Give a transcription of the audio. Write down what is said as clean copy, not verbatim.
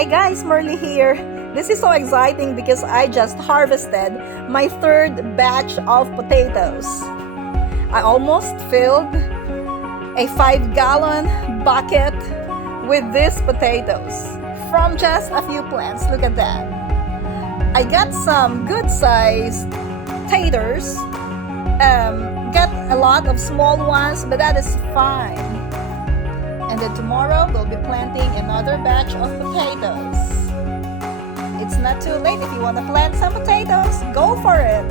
Hey guys, Merly here. This is so exciting because I just harvested my third batch of potatoes. I almost filled a 5-gallon bucket with these potatoes from just a few plants. Look at that. I got some good sized taters. Got a lot of small ones, but that is fine. And then tomorrow we'll be planting another batch of potatoes. It's not too late if you want to plant some potatoes. Go for it.